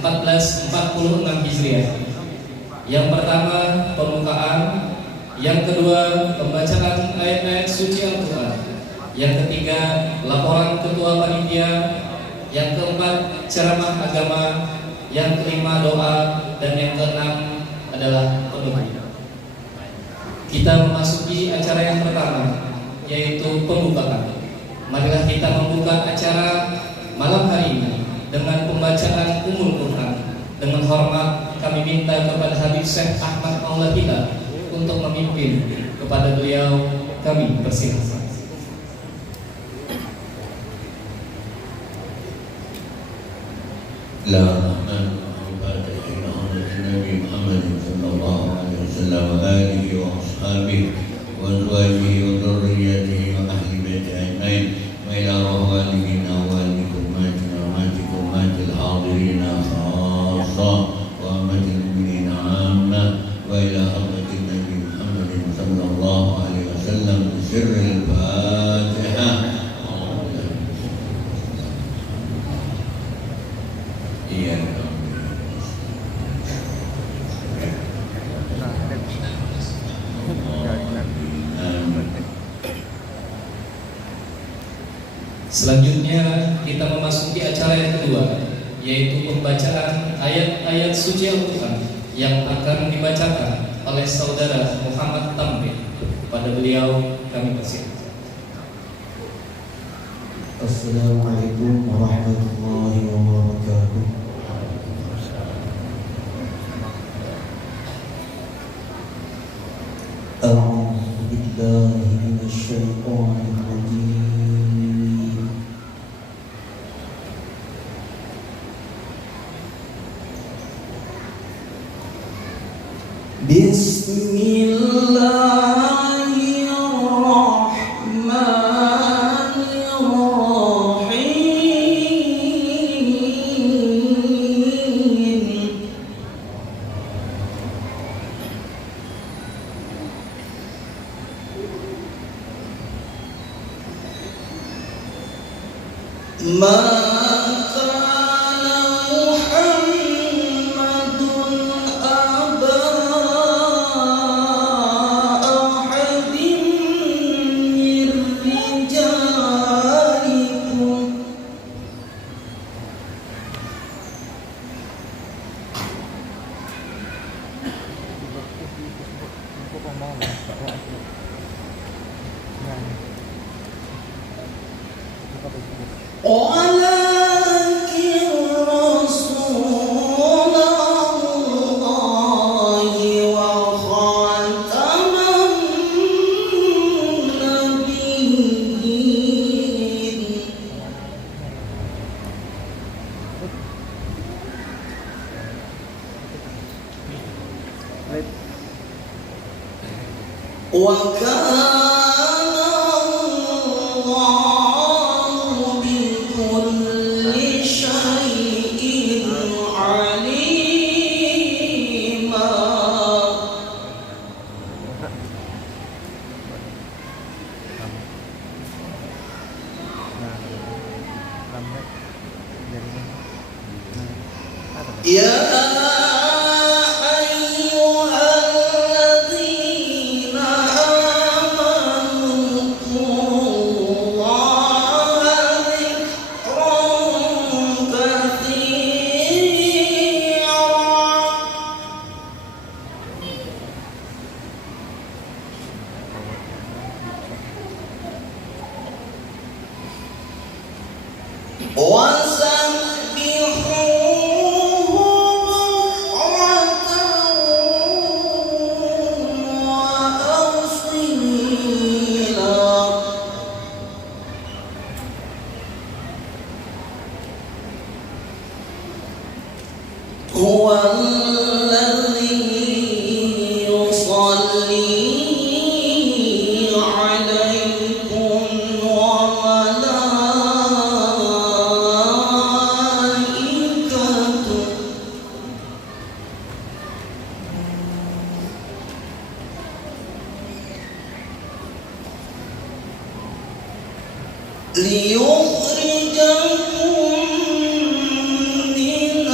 1446 Hijriah. Yang pertama pembukaan, yang kedua pembacaan ayat-ayat suci Al-Quran, yang ketiga laporan ketua panitia, yang keempat ceramah agama, yang kelima doa, dan yang keenam adalah penutup. Kita memasuki acara yang pertama, yaitu pembukaan. Marilah kita membuka acara malam hari ini dengan pembacaan Ummul Quran. Dengan hormat kami minta kepada Habib Syekh Ahmad Maula kita untuk memimpin. Kepada beliau kami persilahkan. Nabi Muhammad sallallahu alaihi wasallam wa alihi wa ashabihi wa azwajihi wa dhurriyyatihi wa ahli baiti ajmain wa ila rahwanina wa alikummatina wa matikummatil hadirina khassa wa amatil mu'minina amma wa ila hadratin Nabi Muhammad sallallahu alaihi wasallam bi sirril Fatihah. Selanjutnya kita memasuki acara yang kedua, yaitu pembacaan ayat-ayat suci Al-Quran yang akan dibacakan oleh saudara Muhammad Tamrin. Pada beliau kami persilakan. Assalamualaikum warahmatullahi wabarakatuh. A'udzu billahi minasy syaithanir rajim. ليخرجكم من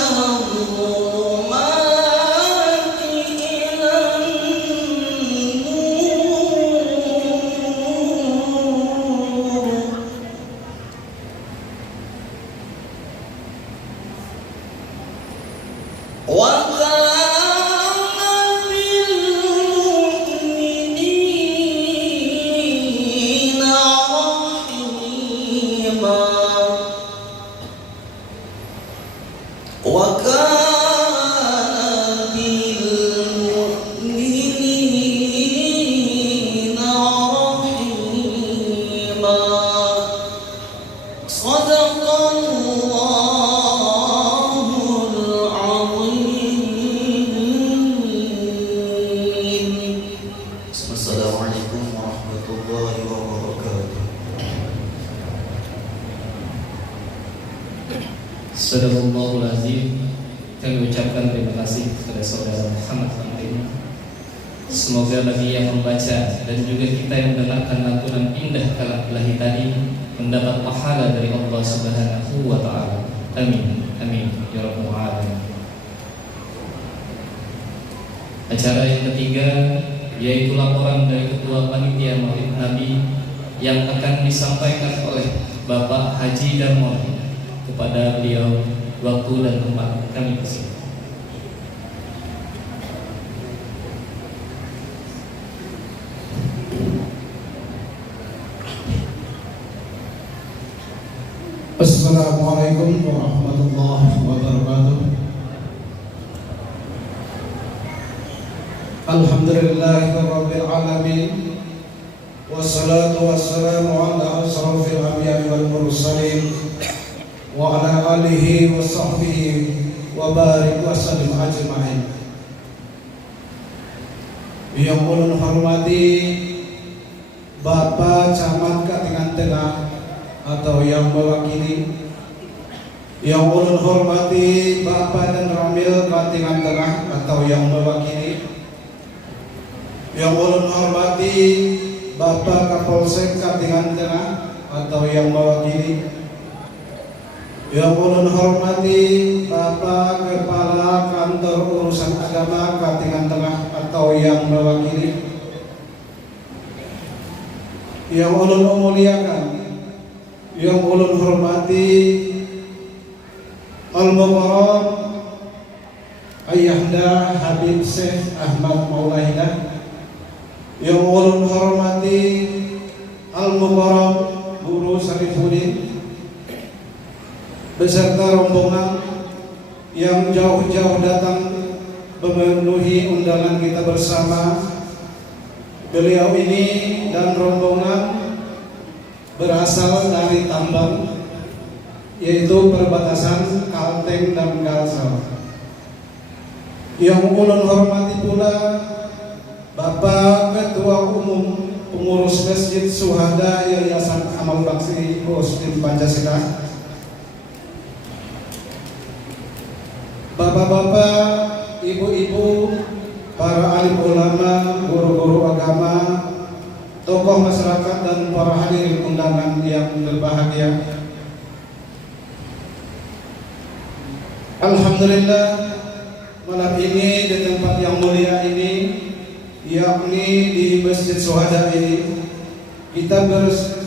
Assalamualaikum warahmatullahi wabarakatuh. Sadaqallahul azim. Kami ucapkan terima kasih kepada saudara Muhammad Hamid. Semoga bagi yang membaca dan juga kita yang mendengarkan lantunan indah kalam ilahi tadi mendapat pahala dari Allah Subhanahu wa taala. Amin. Amin ya rabbal alamin. Acara yang ketiga yaitu laporan dari Ketua Panitia Maulid Nabi yang akan disampaikan oleh Bapak Haji Darmon. Kepada beliau waktu dan tempat kami persilakan. Assalamualaikum warahmatullahi wabarakatuh. Alhamdulillahirabbil alamin. Wassalatu wassalamu ala asrofil anbiya'i wal mursalin wa ala alihi wa sahbihi wa barik wa sallim ajma'in. Yang ulun hormati Bapak Camat Katingan Tengah atau yang mewakili, yang ulun hormati Bapak dan Ramil Katingan Tengah atau yang mewakili, yang ulun hormati Bapak Kapolsek Katingan Tengah atau yang mewakili, yang ulun hormati Bapak Kepala Kantor Urusan Agama Katingan Tengah atau yang mewakili, yang ulun muliakan, yang ulun hormati Al-Mukarram Ayahanda Habib Syekh Ahmad Maulana, yang ulun hormati Al-Mukarram Guru Sarifuddin beserta rombongan yang jauh-jauh datang memenuhi undangan kita bersama. Beliau ini dan rombongan berasal dari Tambang, yaitu perbatasan Kalteng dan Kalsel. Yang ulun hormati pula Bapak Ketua Umum Pengurus Masjid Syuhada Yayasan Amal Bakti Muslim Pancasila, Bapak-bapak, ibu-ibu, para alim ulama, guru-guru agama, tokoh masyarakat dan para hadirin undangan yang berbahagia. Alhamdulillah, malam ini di tempat yang mulia ini, yakni di Masjid Syuhada ini, kita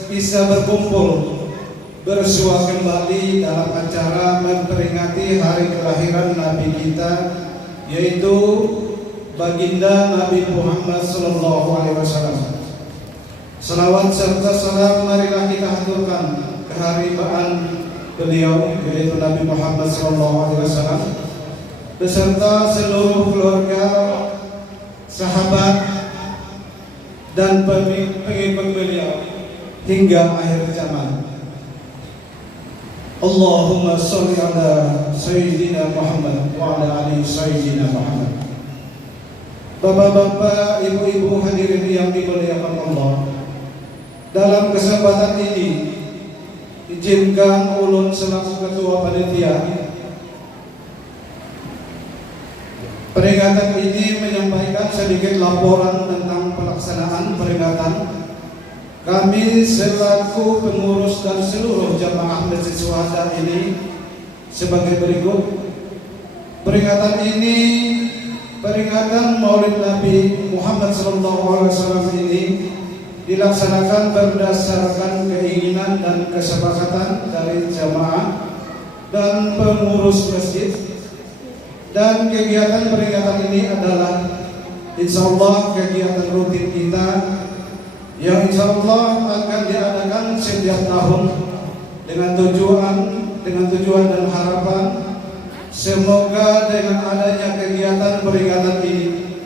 bisa berkumpul bersua kembali dalam acara memperingati hari kelahiran Nabi kita, yaitu baginda Nabi Muhammad SAW. Salawat serta salam marilah kita haturkan keharibaan beliau, yaitu Nabi Muhammad SAW, beserta seluruh keluarga, sahabat dan pengikut beliau hingga akhir zaman. Allahumma sholli ala Sayyidina Muhammad wa ala ali Sayyidina Muhammad. Bapak-bapak, ibu-ibu hadirin yang dimuliakan Allah, dalam kesempatan ini izinkan ulun selaku ketua panitia peringatan ini menyampaikan sedikit laporan tentang pelaksanaan peringatan kami selaku pengurus dan seluruh jamaah Masjid Syuhada ini sebagai berikut. Peringatan ini, peringatan Maulid Nabi Muhammad SAW ini dilaksanakan berdasarkan keinginan dan kesepakatan dari jamaah dan pengurus masjid Dan kegiatan peringatan ini adalah insya Allah kegiatan rutin kita yang insya Allah akan diadakan setiap tahun dengan tujuan dan harapan semoga dengan adanya kegiatan peringatan ini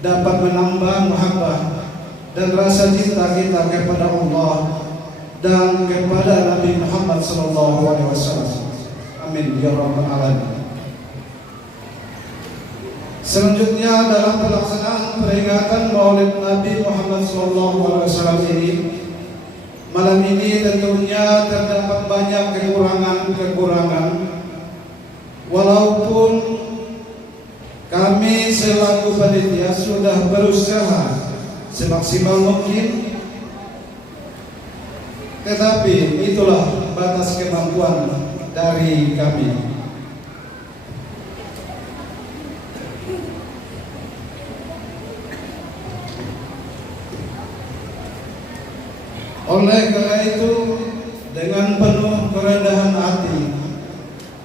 dapat menambah mahabbah dan rasa cinta kita kepada Allah dan kepada Nabi Muhammad SAW. Amin ya rabbal alamin. Selanjutnya dalam pelaksanaan peringatan Maulid Nabi Muhammad SAW ini, malam ini tentunya terdapat banyak kekurangan. Walaupun kami selaku panitia sudah berusaha semaksimal mungkin, tetapi itulah batas kemampuan dari kami. Oleh karena itu, dengan penuh kerendahan hati,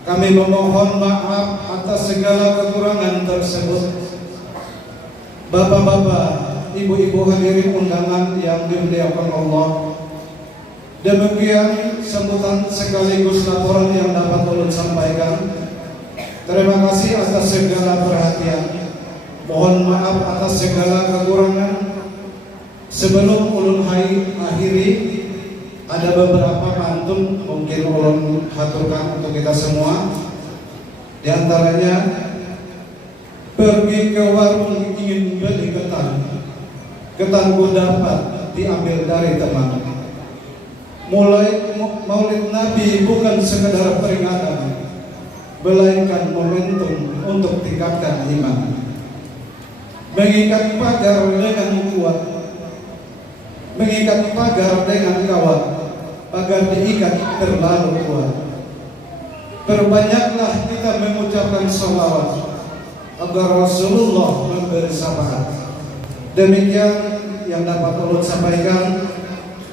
kami memohon maaf atas segala kekurangan tersebut. Bapak-bapak, ibu-ibu hadirin undangan yang dimuliakan Allah, demikian sambutan sekaligus laporan yang dapat ulun sampaikan. Terima kasih atas segala perhatian. Mohon maaf atas segala kekurangan. Sebelum ulun akhiri, ada beberapa pantun mungkin ulun haturkan untuk kita semua. Di antaranya, pergi ke warung ingin beli ketan, ketan ku dapat diambil dari teman. Mulai Maulid Nabi bukan sekedar peringatan, melainkan momentum untuk tingkatkan iman. Mengikat pagar dengan kuat, mengikat pagar dengan kawat, pagar diikat terlalu kuat. Perbanyaklah kita mengucapkan salawat agar Rasulullah memberi syafaat. Demikian yang dapat ulun sampaikan.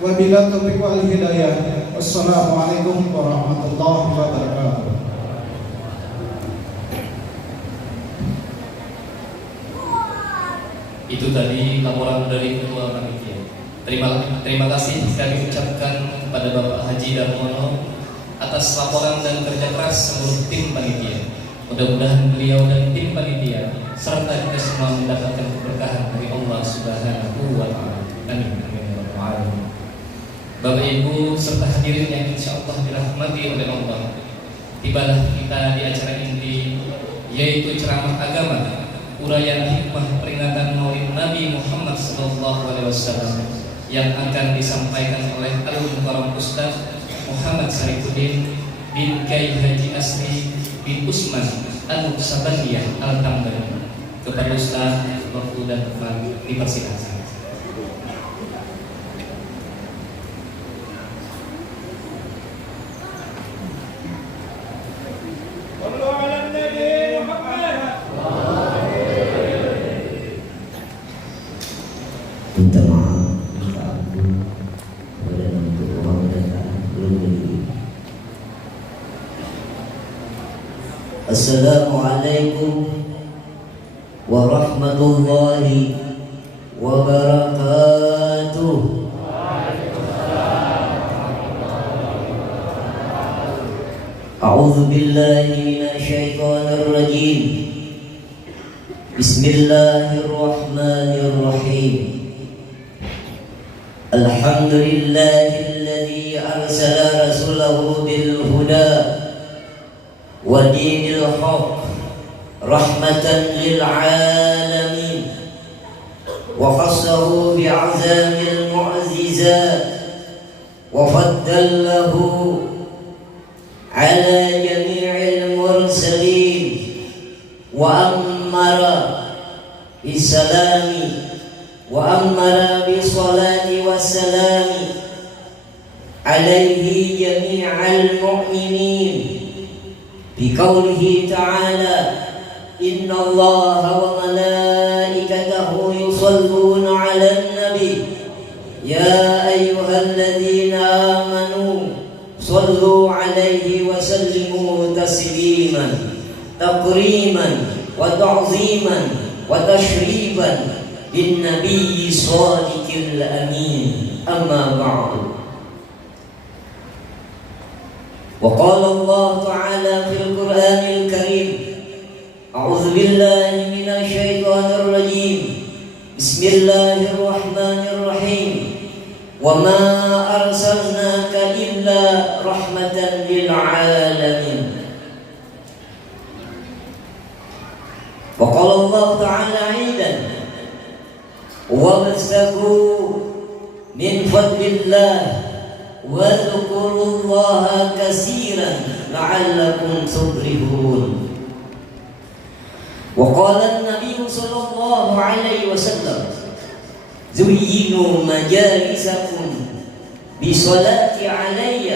Wabillahi taufiq wal hidayah. Wassalamualaikum warahmatullahi wabarakatuh. Itu tadi laporan dari Ketua Panitia. Terima kasih kami ucapkan kepada Bapak Haji Darmono atas laporan dan kerja keras seluruh tim panitia. Mudah-mudahan beliau dan tim panitia serta kita semua mendapatkan keberkahan dari Allah Subhanahu wa Ta'ala. Amin. Bapak Ibu serta hadirin yang insya Allah dirahmati oleh Allah, tibalah kita di acara inti, yaitu ceramah agama, uraian hikmah peringatan Maulid Nabi Muhammad SAW yang akan disampaikan oleh Al-Mukarram Ustaz Muhammad Sarifuddin bin Kiai Haji Asri bin Usman Al-Muqsabaniyah Al-Tambari. Kepada Ustaz, waktu dan tempat dipersilakan. Minta maaf, minta ampun kepada untuk orang datang belum beli. Assalamualaikum warahmatullahi wabarakatuh. A'udzu billahi minasyaitonir rajim. Bismillahirrahmanirrahim. Alhamdulillahilladzi arsala rasulahu bil huda wa dinil haqq rahmatan lil alamin wa khassahu bi azamil mu'jizat wa faddalahu ala jami'il mursalin wa amara bisalami وأمر بالصلاة والسلام عليه جميع المؤمنين بقوله تعالى إن الله وملائكته يصلون على النبي يا أيها الذين آمنوا صلوا عليه وسلموا تسليما تكريما وتعظيما وتشريفا للنبي الصادق الأمين. أما بعد، وقال الله تعالى في القرآن الكريم: أعوذ بالله من الشيطان الرجيم، بسم الله الرحمن الرحيم، وما أرسلناك إلا رحمة للعالمين. وقال الله تعالى أيضا: وابتغوا من فضل الله واذكروا الله كثيرا لعلكم تفلحون. وقال النبي صلى الله عليه وسلم: زينوا مجالسكم بصلاة علي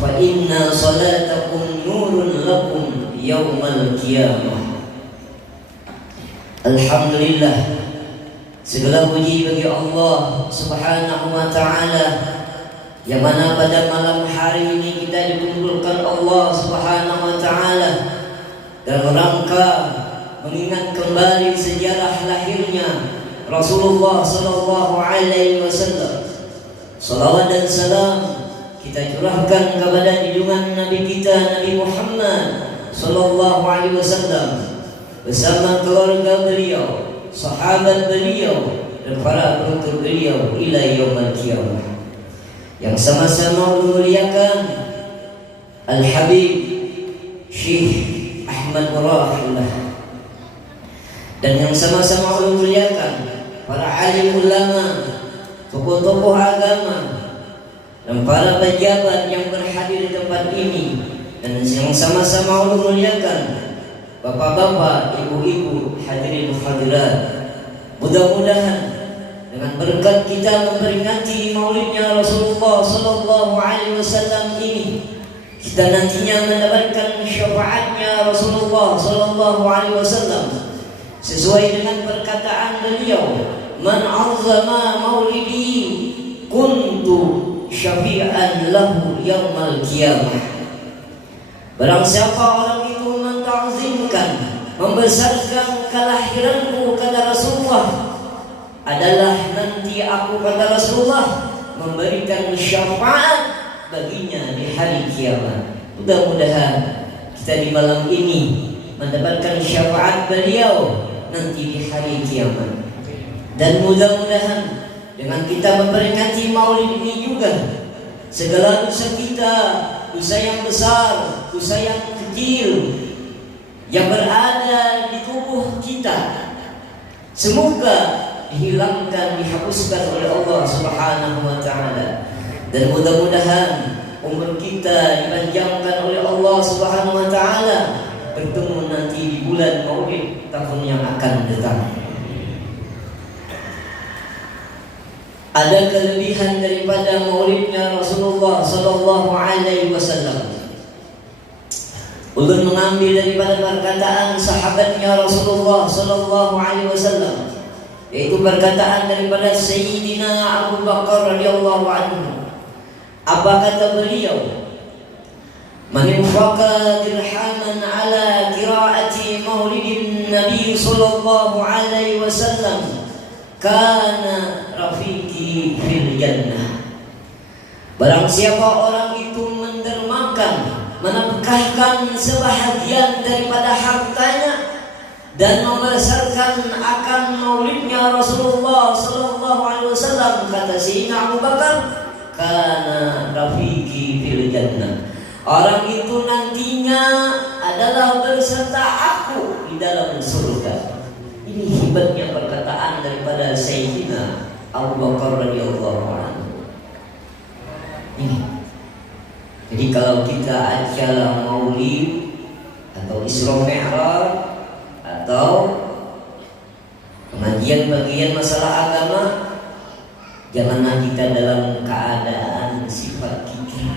فإن صلاتكم نور لكم يوم القيامة. Alhamdulillah, segala puji bagi Allah Subhanahu wa ta'ala, yang mana pada malam hari ini kita dikumpulkan Allah Subhanahu wa ta'ala dalam rangka mengingat kembali sejarah lahirnya Rasulullah sallallahu alaihi wasallam. Salawat dan salam kita curahkan kepada junjungan Nabi kita Nabi Muhammad sallallahu alaihi wasallam bersama keluarga beliau, sahabat beliau, dan para pengikut beliau ila yaumil qiyamah. Yang sama-sama memuliakan Al-Habib Syekh Ahmad Murahillah, dan yang sama-sama memuliakan para alim ulama, tokoh-tokoh agama, dan para pejabat yang berhadir di tempat ini, dan yang sama-sama memuliakan bapak-bapak, ibu-ibu, hadirin hadirat. Mudah-mudahan dengan berkat kita memperingati maulidnya Rasulullah sallallahu alaihi wasallam ini, kita nantinya mendapatkan syafaatnya Rasulullah sallallahu alaihi wasallam sesuai dengan perkataan beliau, man azzama maulidi kuntu syafi'an lahu yaumal qiyamah. Barang siapa orang itu menta'zimkan, membesarkan kelahiranku, kata Rasulullah, adalah nanti aku, kata Rasulullah, memberikan syafaat baginya di hari kiamat. Mudah-mudahan kita di malam ini mendapatkan syafaat beliau nanti di hari kiamat. Dan mudah-mudahan dengan kita memperingati maulid ini juga, segala dosa kita, dosa yang besar, dosa yang kecil yang berada di tubuh kita, semoga dihilangkan, dihapuskan oleh Allah Subhanahu wa ta'ala. Dan mudah-mudahan umur kita dipanjangkan oleh Allah Subhanahu wa ta'ala, bertemu nanti di bulan Maulid tahun yang akan datang. Ada kelebihan daripada maulidnya Rasulullah sallallahu alaihi wasallam. Ulun mengambil daripada perkataan sahabatnya Rasulullah sallallahu alaihi wasallam, yaitu perkataan daripada Sayyidina Abu Bakar radhiyallahu anhu. Apa kata beliau? Man infaqa dirhaman ala qiraati maulidin Nabi sallallahu alaihi wasallam kana rafiqi fil jannah. Barang siapa orang itu mendermakan, menafkahkan sebahagian daripada hartanya dan membesarkan akan maulidnya Rasulullah sallallahu alaihi wasallam, kata Sayyidina Abu Bakar, kana rafiqi fil jannah. Orang itu nantinya adalah berserta aku di dalam surga. Ini hebatnya perkataan daripada Sayyidina Abu Bakar radhiyallahu anhu. Ini. Jadi kalau kita acara maulid atau Isra Mi'raj atau pengajian-pengajian masalah agama, janganlah kita dalam keadaan sifat kikir,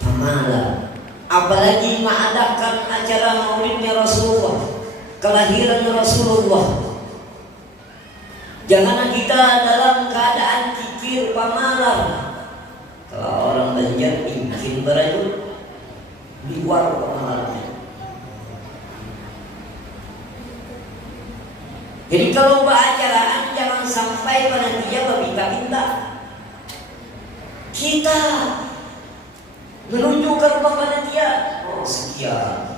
pemalas. Apalagi mengadakan acara maulidnya Rasulullah, kelahiran Rasulullah. Janganlah kita dalam keadaan kikir, pamalar. Kalau orang Banjar bikin berajut di luar pamalarnya. Jadi kalau beracaraan jangan sampai panitia meminta-minta. Kita menuju ke rumah panitia, oh sekian.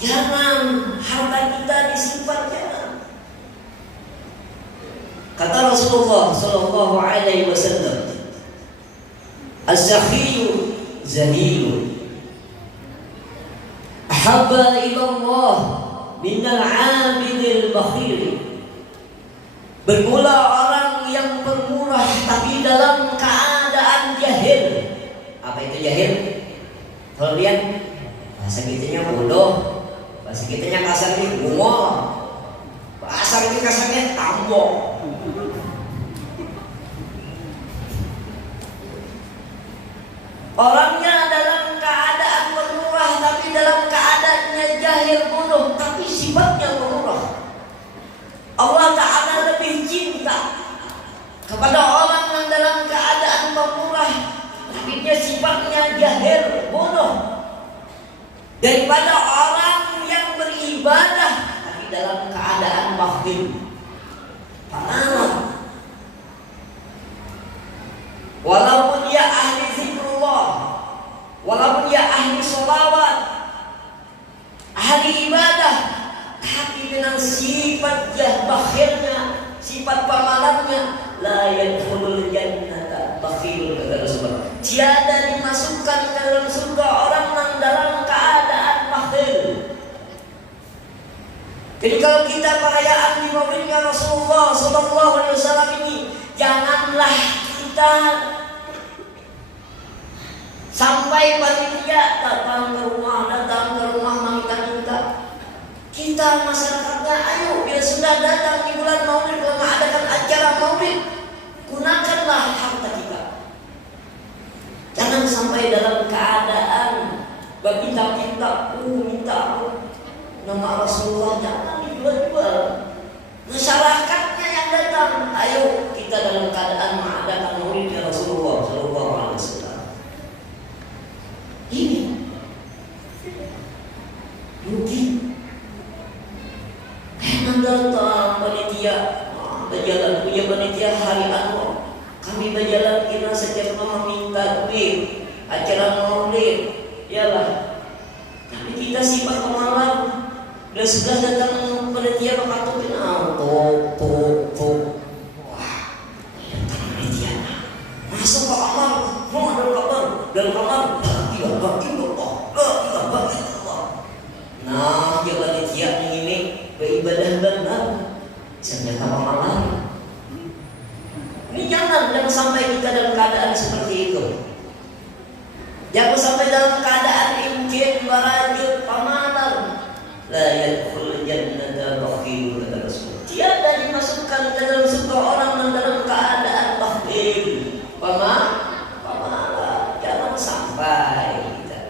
Jangan harta kita disimpan, jangan. Kata Rasulullah sallallahu alaihi wasallam, "As-sakhiyyu zalilun ahabba ila Allah minal 'abidil bakhil." Bermula orang yang pemurah tapi dalam keadaan jahil. Apa itu jahil? Kalau lihat bahasa kitanya bodoh, bahasa kitanya kasarnya bungol, bahasa kita kasarnya tambok. Orangnya dalam keadaan pemurah tapi dalam keadaannya jahil bodoh, tapi sifatnya pemurah. Allah Ta'ala lebih cinta kepada orang yang dalam keadaan pemurah tapi dia sifatnya jahil bodoh daripada orang yang beribadah tapi dalam keadaan bakhil. Walaupun dia ahli zikrullah, walaupun dia ahli sholawat, ahli ibadah, tapi dengan sifat bakhilnya, sifat pamalannya, la yadkhulul jannata bakhilun, kata Rasulullah. Tiada dimasukkan ke dalam surga orang yang dalam keadaan bakhil. Jadi kalau kita perayaan di maulidnya Rasulullah sallallahu alaihi wasallam ini, janganlah kita sampai panitia datang ke rumah minta-minta. Kita masyarakatnya, ayo bila sudah datang di bulan maulid, kalau mengadakan acara maulid, gunakanlah harta kita. Jangan sampai dalam keadaan minta-minta, minta nama Rasulullah, jangan dijual-jual. Masyarakatnya yang datang, ayo kita dalam keadaan mengadakan maulidnya Rasulullah sallallahu alaihi wasallam. Ini rugi. Datang panitia berjalan, punya panitia hari Anwar, kami berjalan kira setiap meminta duit acara maulid, yalah. Tapi kita sifat pemalam, udah sudah datang panitia mengaturin tok. Wah, datang panitia, masuk ke kamar, mau dalam kamar, tidak bagi Allah. Nah, dia panitia ini beribadah benar, ternyata pemalam. Ini jangan sampai kita dalam keadaan seperti itu. Jangan sampai dalam keadaan imkin, barajut, pamalam. La yadkhulul jannata bakhil, kata Rasul. Tiada dimasukkan ke dalam surga orang yang dalam keadaan bakhil, pamalam. Jangan sampai kita.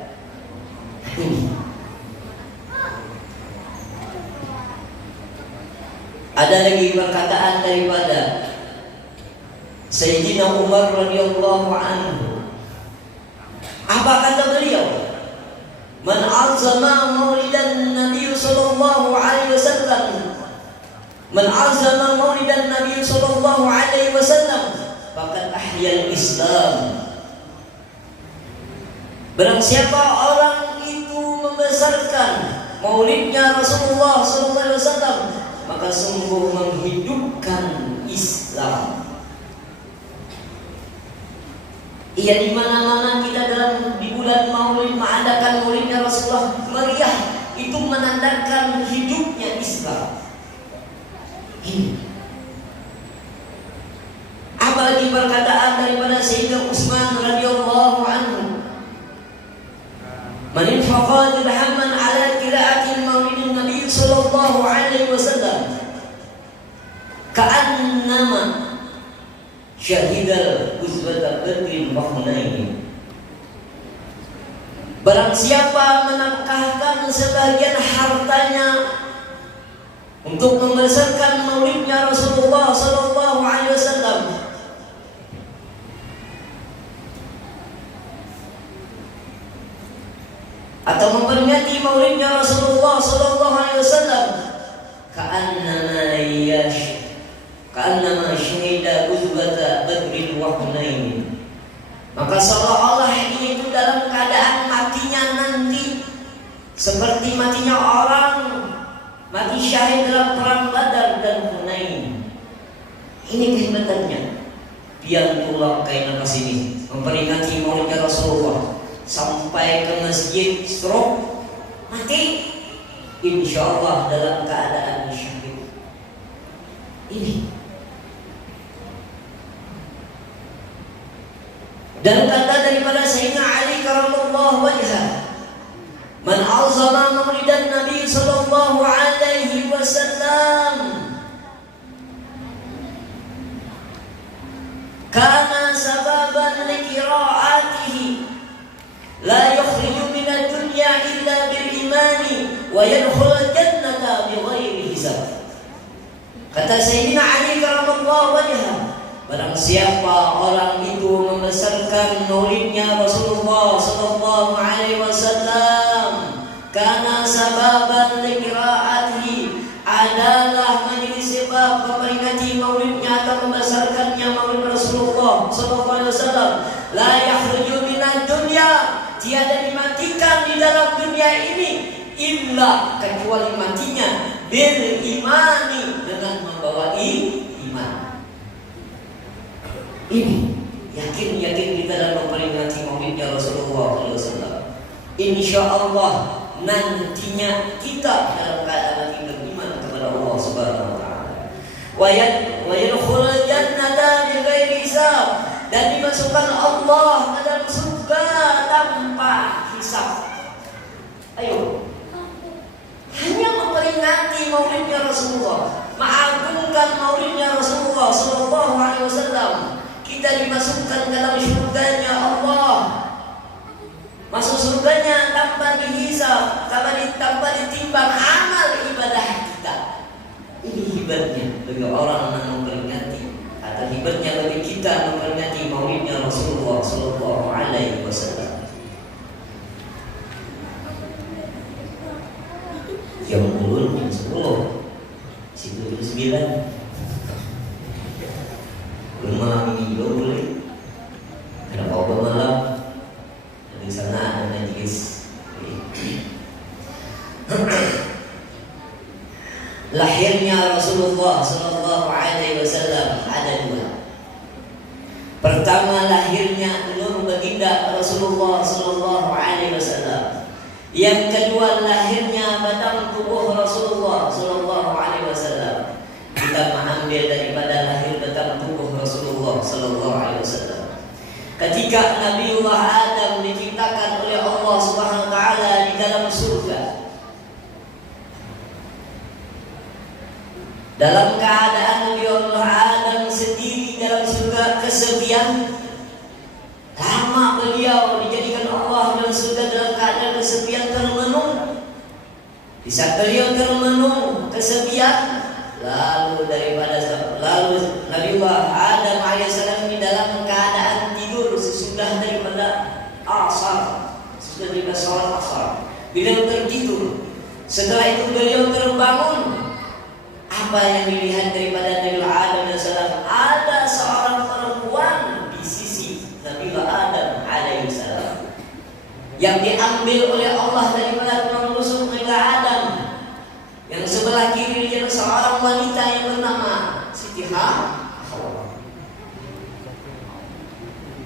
Ada lagi perkataan daripada Sayyidina Umar radhiyallahu anhu. Apa kata beliau? Man azama maulidan Nabi sallallahu alaihi wasallam, man azama maulidan Nabi sallallahu alaihi wasallam, faqad ahyal Islam. Barang siapa orang itu membesarkan maulidnya Rasulullah sallallahu alaihi wasallam, maka sungguh menghidupkan Islam. Iya, di mana-mana kita di bulan Maulid mengadakan maulidnya Rasulullah, meriah, itu menandakan hidupnya Islam. Ini. Apalagi perkataan daripada Sayyidina Utsman radhiyallahu anhu, man infaqad dirhaman ala qira'ati maulidin Nabi sallallahu alaihi wasallam ka'annama syahidal uzwata badrin wa hunain. Barang siapa menafkahkan sebagian hartanya untuk membesarkan maulidnya Rasulullah sallallahu alaihi wasallam, atau memperingati maulidnya Rasulullah sallallahu alaihi wasallam, ka'annama syahida uzbata badrin wa hunain. Maka seolah-olah ini itu dalam keadaan matinya nanti seperti matinya orang mati syahid dalam perang Badar dan Hunain. Ini kehebatannya. Biarlah kain nafas ini memperingati maulidnya Rasulullah sampai ke masjid stroke mati, insya Allah dalam keadaan syahid. Ini. Dan kata daripada Sayyidina Ali karramallahu wajhah, man azama maulidan Nabi sallallahu alaihi wasallam kana sababan liqira'atihi la yukhriju min ad-dunya illa bil imani wa yadkhul jannata bighairi hisab. Kata Sayyidina Ali karramallahu wajhah, barang siapa orang itu membesarkan maulidnya Rasulullah sallallahu alaihi wasallam, karena sababan liqira'atihi, adalah menjadi sebab memperingati maulidnya atau membesarkannya maulid Rasulullah sallallahu alaihi wasallam, la yakhruju minad dunya, tiada dimatikan di dalam dunia ini illa kecuali matinya bil imani, dengan membawa iman. Ini yakin kita dalam memperingati maulidnya Rasulullah SAW. Insya Allah nantinya kita dalam keadaan beriman kepada Allah Subhanahu Wa Taala. Wa yadkhulul jannata bighairi hisab, dan dimasukkan Allah ke dalam surga tanpa hisab. Ayo, hanya memperingati maulidnya Rasulullah, mengagungkan maulidnya Rasulullah Sallallahu Alaihi Wasallam, kita dimasukkan dalam surganya Allah. Masuk surganya tanpa dihisab, tanpa ditimbang amal ibadah kita. Ini hebatnya bagi orang yang memperingati, atau hebatnya bagi kita memperingati maulidnya Rasulullah Sallallahu Alaihi Wasallam. Jam ulun jam 10, situ jam 9. Malam ini juga boleh. Ada apa malam? Di sana ada majlis. Lahirnya Rasulullah Sallallahu Alaihi Wasallam ada dua. Pertama, lahirnya Nur Baginda Rasulullah Sallallahu Alaihi Wasallam. Yang kedua, lahirnya batang tubuh Rasulullah Sallallahu Alaihi Wasallam. Kita mengambil daripada lahir batang tubuh Rasulullah Sallallahu Alaihi Wasallam. Ketika Nabiullah Adam diciptakan oleh Allah Subhanahu Wa Taala di dalam surga, dalam keadaan Nabiullah Adam sendiri dalam surga kesepian, lama beliau dijadikan Allah dalam surga dalam keadaan kesepian termenung. Di saat beliau termenung kesepian, lalu Nabiullah Adam alaihissalam ini dalam keadaan tidur sesudah daripada asar, sesudah daripada salat asar, beliau tertidur. Setelah itu beliau terbangun. Apa yang dilihat daripada Nabiullah Adam alaihissalam? Ada seorang perempuan di sisi Nabiullah Adam alaihissalam yang diambil oleh Allah daripada tulang rusuk Nabiullah Adam. Yang sebelah kiri adalah seorang wanita yang bernama Siti Hawa.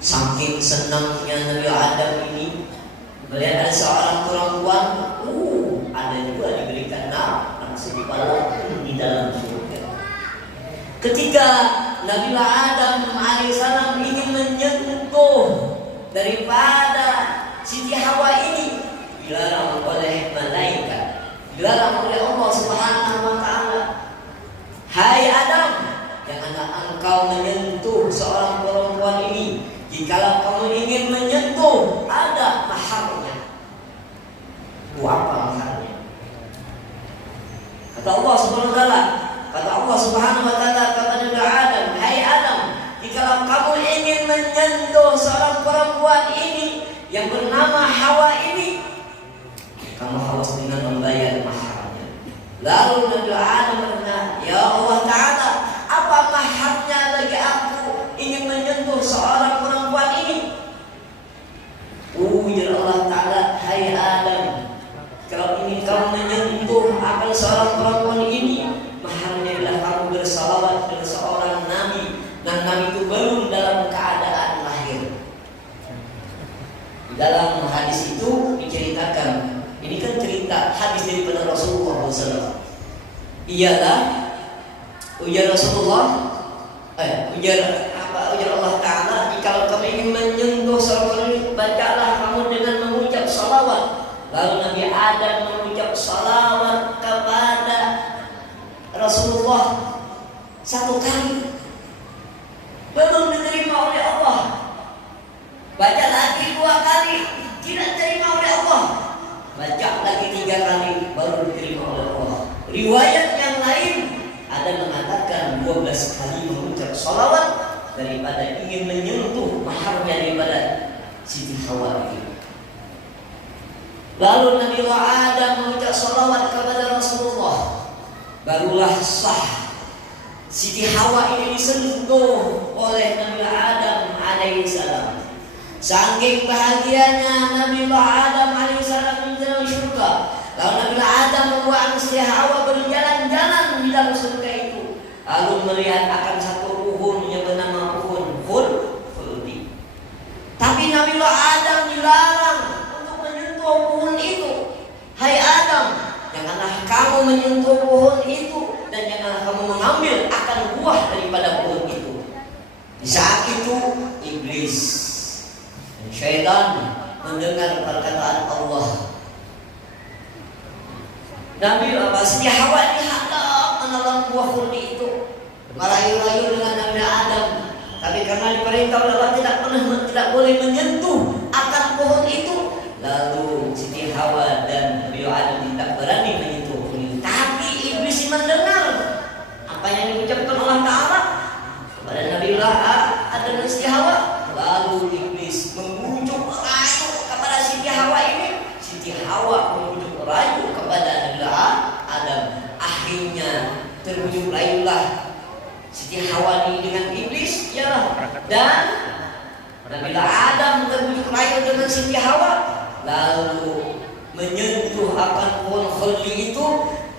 Saking senangnya Nabi Adam ini melihat ada seorang perempuan, ada juga diberikan anak separuh di dalam surga. Ketika Nabi Adam alaihissalam ingin menyentuh daripada Siti Hawa ini, dilarang oleh malaikat, dilarang oleh Allah Subhanahu Wa Taala. Hai Adam, janganlah engkau menyentuh seorang perempuan ini. Jikalau kamu ingin menyentuh, ada maharnya. Apa maharnya? Kata Allah Subhanahu Wa Taala, kepada Adam, hai Adam, jikalau kamu ingin menyentuh seorang perempuan ini yang bernama Hawa ini, harus dengan membayar maharnya. Lalu Nabi Adam bertanya, ya Allah Ta'ala, apa maharnya bagi aku ingin menyentuh seorang perempuan ini? Ujar Allah Ta'ala, hai Adam, kalau ingin kamu menyentuh akan seorang perempuan ini, maharnya adalah kamu bersalawat kepada seorang nabi, dan nabi itu belum dalam keadaan lahir. Di dalam hadis itu diceritakan, ini kan cerita hadis daripada Rasulullah SAW. Ialah ujar Rasulullah, ujar Allah Ta'ala, jika kamu ingin menyentuh seorang ini, bacalah kamu dengan mengucap salawat. Lalu Nabi Adam mengucap salawat kepada Rasulullah 1 kali, belum diterima oleh Allah. Baca lagi 2 kali, tidak diterima oleh Allah. Baca lagi 3 kali, baru diterima oleh Allah. Riwayat yang lain ada mengatakan 12 kali mengucap salawat daripada ingin menyentuh maharnya daripada Siti Hawa ini. Lalu Nabi Adam mengucap salawat kepada Rasulullah, barulah sah Siti Hawa ini disentuh oleh Nabi Adam alaihissalam. Saking bahagianya Nabi Adam alaihissalam di dalam surga. Lalu Nabi Adam membuat Siti Hawa berjalan-jalan di dalam surga itu, lalu melihat akan satu pohon yang bernama pohon khuldi. Tapi Nabi Adam dilarang untuk menyentuh pohon itu. Hai Adam, janganlah kamu menyentuh pohon itu, dan janganlah kamu mengambil akan buah daripada pohon itu. Di saat itu iblis dan syaitan mendengar perkataan Allah. Nabi Siti Hawa dihadap menelan buah khuldi itu, merayu-rayu dengan Nabi Adam. Tapi karena diperintah oleh Allah tidak boleh menyentuh akan pohon itu, lalu Siti Hawa dan Nabi Adam tidak berani menyentuh pohon itu. Tapi iblis mendengar apa yang diucapkan Allah Ta'ala kepada Nabi Adam dan Siti Hawa. Lalu iblis membujuk rayu kepada Siti Hawa ini. Siti Hawa membujuk rayu kepada Nabi Adam. Akhirnya terbujuk rayulah Siti Hawa ini dengan iblis, ya, dan Nabi Adam terbujuk rayu dengan Siti Hawa, lalu menyentuh akan pohon khuldi itu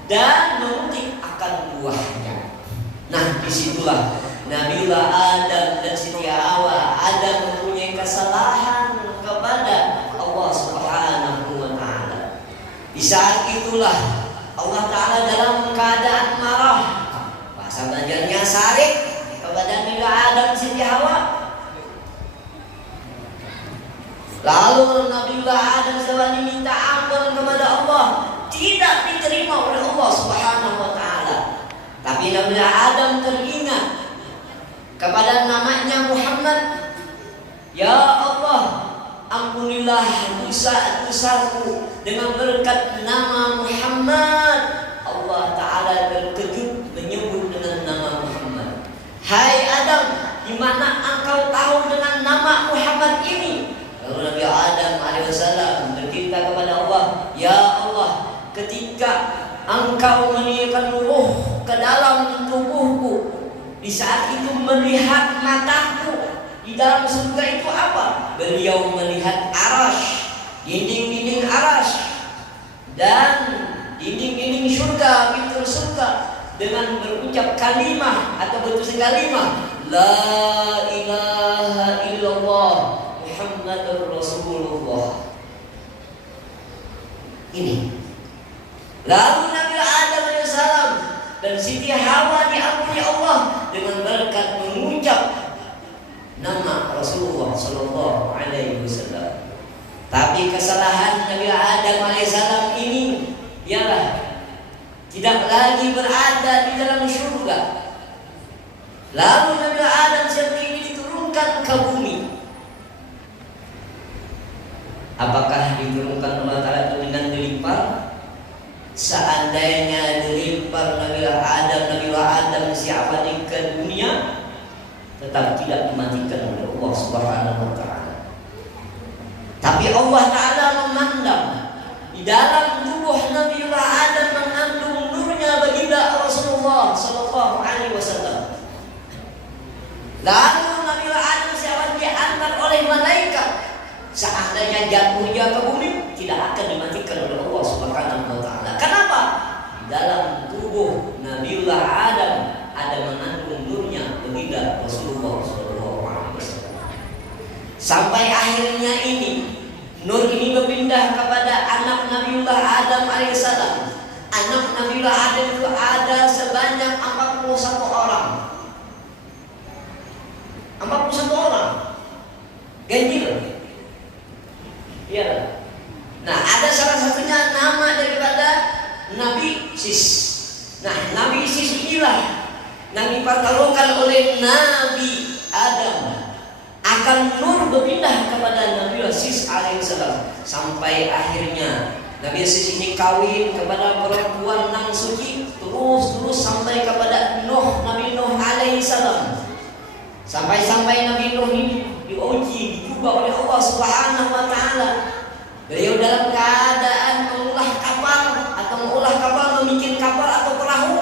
dan memetik akan buahnya. Nah, disitulah Nabi Adam dan Siti Hawa ada mempunyai kesalahan kepada Allah Subhanahu wa Ta'ala. Di saat itulah Allah Ta'ala dalam keadaan marah, bahasa belajarnya sarik kepada Nabi Adam dan Siti Hawa. Lalu Nabi Adam SAW minta ampun kepada Allah, tidak diterima oleh Allah Subhanahu wa Ta'ala. Tapi Nabi Adam teringat kepada namanya Muhammad. Ya Allah, ampunilah dosa-dosaku dengan berkat nama Muhammad. Allah Ta'ala terkejut menyebut dengan nama Muhammad. Hai Adam, di mana engkau tahu dengan nama Muhammad ini? Lalu Nabi Adam alaihissalam berkata kepada Allah, ya Allah, ketika engkau meniupkan ruh ke dalam tubuhku, di saat itu melihat mataku di dalam surga itu apa? Beliau melihat arash, dinding-dinding arash, dan dinding-dinding surga, pintu surga, dengan berucap kalimah atau bertulis kalimah, la ilaha illallah Muhammadur Rasulullah. Ini. Lalu Nabi Adam alaihissalam dan Siti Hawa diampuni Allah dengan berkat mengucap nama Rasulullah Sallallahu Alaihi Wasallam. Tapi kesalahan Nabi Adam alaihissalam ini ialah tidak lagi berada di dalam surga. Lalu Nabi Adam seperti ini diturunkan ke bumi. Apakah diturunkan Allah Ta'ala itu dengan dilimpar? Seandainya dilimpar Nabi Adam siapa di ke dunia, tetap tidak dimatikan oleh Allah Subhanahu wa Ta'ala. Tapi Allah Ta'ala memandang di dalam tubuh Sallallahu Alaihi Wasallam. Lalu Nabi Adam siapa diantar oleh malaikat. Seandainya jatuhnya ke bumi, tidak akan dimatikan oleh Allah Subhanahu Wa Taala. Kenapa? Dalam tubuh Nabiullah Adam ada mengandung nurnya baginda Rasulullah Sallallahu Alaihi Wasallam. Sampai akhirnya ini nur ini berpindah kepada anak Nabiullah Adam alaihissalam. Anak Nabiullah Adam itu ada sebanyak 41 orang. 41 orang. Ganjil. Ya. Nah, ada salah satunya nama daripada Nabi Sis. Nah, Nabi Sis inilah yang dipertaruhkan oleh Nabi Adam. Akan nur berpindah kepada Nabi Sis alaihissalam. Sampai akhirnya Nabi Sis ini kawin kepada perempuan yang suci. Terus sampai kepada Nabi Nuh alaihissalam. Sampai Nabi Nuh ini diuji, dicoba oleh Allah Subhanahu Wa Taala. Beliau dalam keadaan mengolah kapal, membuat kapal atau perahu.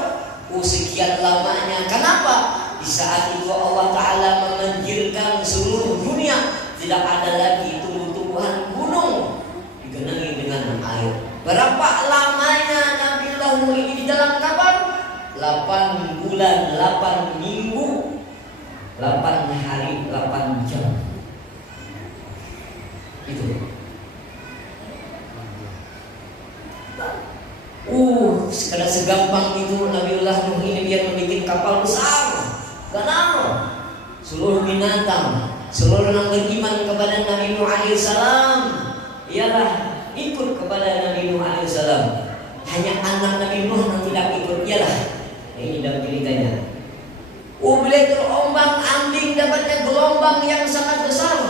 Sekian lamanya. Kenapa? Di saat itu Allah Ta'ala memanjirkan seluruh dunia. Tidak ada lagi tumbuh-tumbuhan gunung digenangi dengan air. Berapa lamanya Nabiullah Nuh ini di dalam kapal? 8 bulan, 8 minggu, 8 hari, 8 jam. Itu. Karena segampang itu Nabiullah Nuh ini dia membuat kapal besar. Kenapa? Seluruh binatang, seluruh yang beriman kepada Nabi Nuh alaihissalam ialah ikut kepada Nabi Nuh alaihissalam. Hanya anak Nabi Nuh yang tidak ikut ialah ini dalam ceritanya. Beliau terombang ambing dapatnya gelombang yang sangat besar.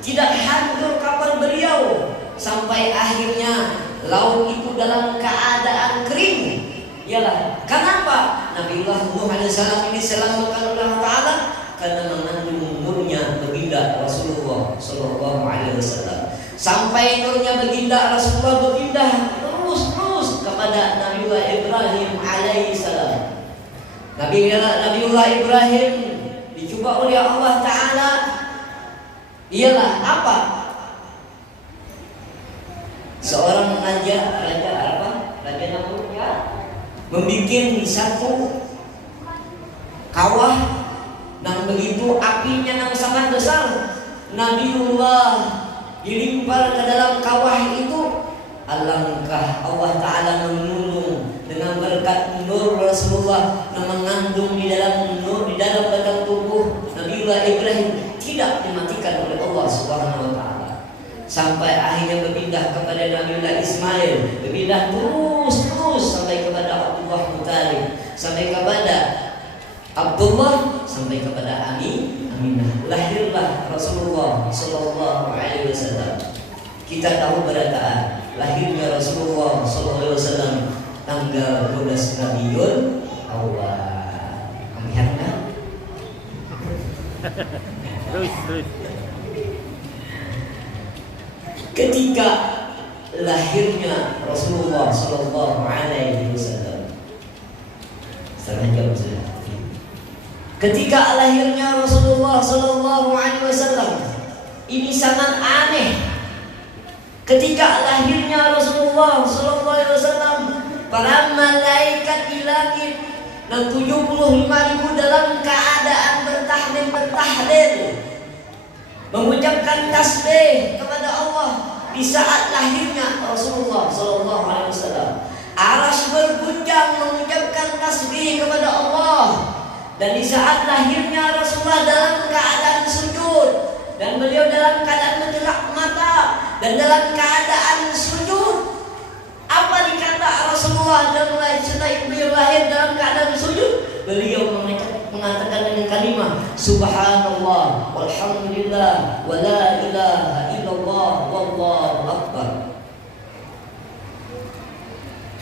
Tidak hancur kapal beliau. Sampai akhirnya laut itu dalam keadaan kering. Ialah kenapa Nabiullah Nuh alaihissalam ini selamatkan oleh Allah Ta'ala? Karena mengandung nurnya baginda Rasulullah Sallallahu Alaihi Wasallam. Sampai nurnya baginda Rasulullah berpindah terus kepada Nabiullah Ibrahim alaihissalam. Nabiullah Ibrahim dicoba oleh Allah Ta'ala. Ialah apa? Seorang raja Namrud membuat satu kawah yang begitu apinya yang sangat besar. Nabiullah dilimpar ke dalam kawah itu. Alangkah Allah Ta'ala menolong dengan berkat nur Rasulullah yang mengandung di dalam badan tubuh Nabiullah Ibrahim tidak dimatikan oleh Allah Subhanahu Wa Ta'ala. Sampai akhirnya berpindah kepada Nabiullah Ismail, berpindah terus sampai kepada Abdullah Muttalib, sampai kepada Abdullah, sampai kepada Aminah. Lahirlah Rasulullah Sallallahu Alaihi Wasallam. Kita tahu berataan lahirnya Rasulullah Sallallahu Alaihi Wasallam tanggal 12 Rabiul Awal. Lihat kan? Terus. Ketika lahirnya Rasulullah Sallallahu Alaihi Wasallam, ketika lahirnya Rasulullah Sallallahu Alaihi Wasallam, ini sangat aneh. Ketika lahirnya Rasulullah Sallallahu Alaihi Wasallam, para malaikat di langit dan 75.000 dalam keadaan bertahlil, mengucapkan tasbih kepada Allah di saat lahirnya Rasulullah Sallallahu Alaihi Wasallam. Arasy berguncang mengucapkan tasbih kepada Allah. Dan di saat lahirnya Rasulullah dalam keadaan sujud, dan beliau dalam keadaan menjelak mata dan dalam keadaan sujud. Apa dikata Rasulullah dalam beliau lahir dalam keadaan sujud? Beliau mengatakan dengan kalimat Subhanallah walhamdulillah wa la ilaha illallah wallahu akbar.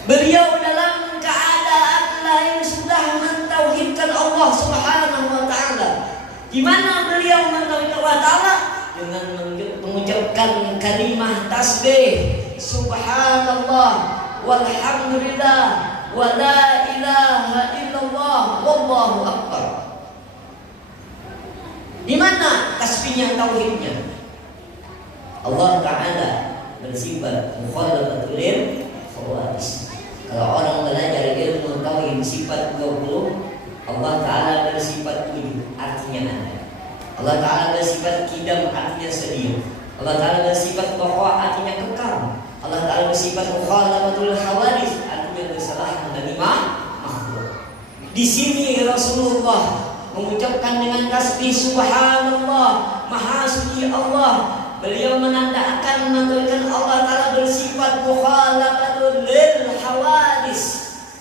Beliau dalam keadaan lahir sudah mentauhidkan Allah Subhanahu wa taala. Di mana beliau mentauhidkan Allah Taala? Dengan mengucapkan kalimat tasbih Subhanallah walhamdulillah wa la ilaha illallah wallahu akbar. Di mana tasbihnya, tauhidnya? Allah Ta'ala bersifat mukhalafatul khawaris. Kalau orang belajar ilmu tauhid sifat 20, Allah Ta'ala bersifat 7, artinya ada. Allah Ta'ala bersifat kidam, artinya sedia. Allah Ta'ala bersifat baqa, artinya kekal. Allah Ta'ala bersifat mukhalafatul khawaris, artinya kesalahan dari makhluk. Di sini Rasulullah mengucapkan dengan tasbih subhanallah, maha suci Allah. Beliau menandakan mengatakan Allah Ta'ala bersifat mukhalafatul hawadis.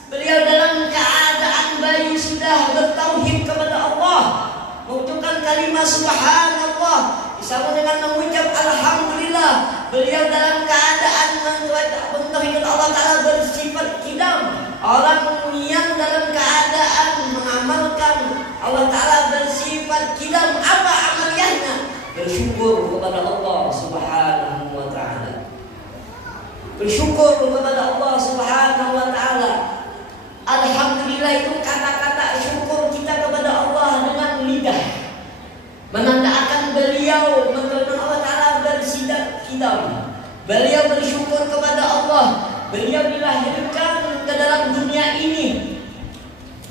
Beliau dalam keadaan bayi sudah bertauhid kepada Allah, mengucapkan kalimat subhanallah bersama dengan mengucap alhamdulillah. Beliau dalam keadaan mentauhidkan Allah Ta'ala bersifat kidam. Orang yang dalam keadaan mengamalkan Allah Ta'ala bersifat kidam, apa amaliyahnya? Bersyukur kepada Allah Subhanahu wa Ta'ala. Bersyukur kepada Allah Subhanahu wa Ta'ala. Alhamdulillah itu kata-kata syukur kita kepada Allah dengan lidah, menandakan beliau mengenal Allah Ta'ala bersifat kidam. Beliau bersyukur kepada Allah. Beliau dilahirkan ke dalam dunia ini